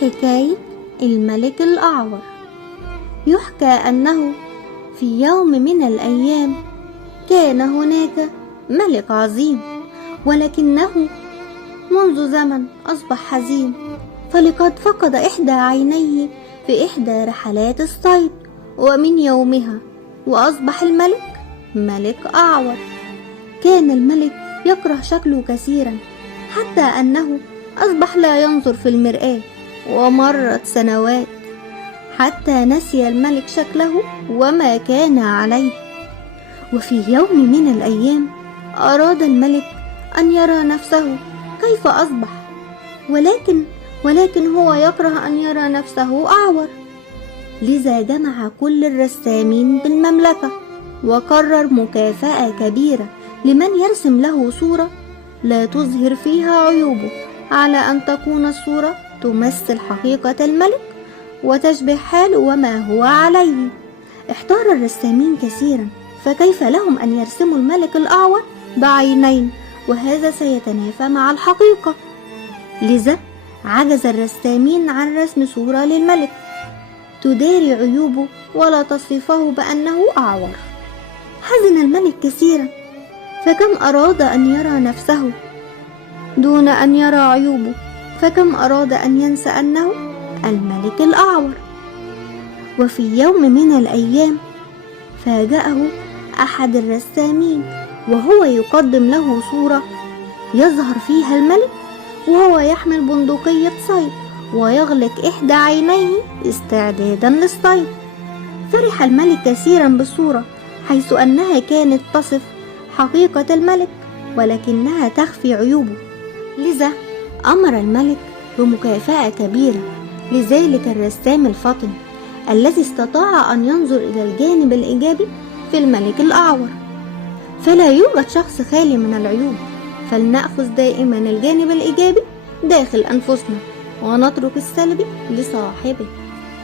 حكاية الملك الأعور. يحكى أنه في يوم من الأيام كان هناك ملك عظيم، ولكنه منذ زمن أصبح حزين، فلقد فقد إحدى عينيه في إحدى رحلات الصيد، ومن يومها وأصبح الملك ملك أعور. كان الملك يكره شكله كثيرا، حتى أنه أصبح لا ينظر في المرآة. ومرت سنوات حتى نسي الملك شكله وما كان عليه. وفي يوم من الأيام أراد الملك أن يرى نفسه كيف أصبح، ولكن هو يكره أن يرى نفسه أعور. لذا جمع كل الرسامين بالمملكة وقرر مكافأة كبيرة لمن يرسم له صورة لا تظهر فيها عيوبه، على أن تكون الصورة تمثل حقيقة الملك وتشبه حاله وما هو عليه. احتار الرسامين كثيرا، فكيف لهم أن يرسموا الملك الأعور بعينين وهذا سيتنافى مع الحقيقة؟ لذا عجز الرسامين عن رسم صورة للملك تداري عيوبه ولا تصفه بأنه أعور. حزن الملك كثيرا، فكم أراد أن يرى نفسه دون أن يرى عيوبه، فكم أراد أن ينسى أنه الملك الأعور. وفي يوم من الأيام فاجأه أحد الرسامين وهو يقدم له صورة يظهر فيها الملك وهو يحمل بندقية صيد ويغلق إحدى عينيه استعدادا للصيد. فرح الملك كثيرا بالصورة، حيث أنها كانت تصف حقيقة الملك ولكنها تخفي عيوبه. لذا أمر الملك بمكافأة كبيرة لذلك الرسام الفطن الذي استطاع أن ينظر إلى الجانب الإيجابي في الملك الأعور. فلا يوجد شخص خالي من العيوب، فلنأخذ دائما الجانب الإيجابي داخل أنفسنا ونترك السلبي لصاحبه.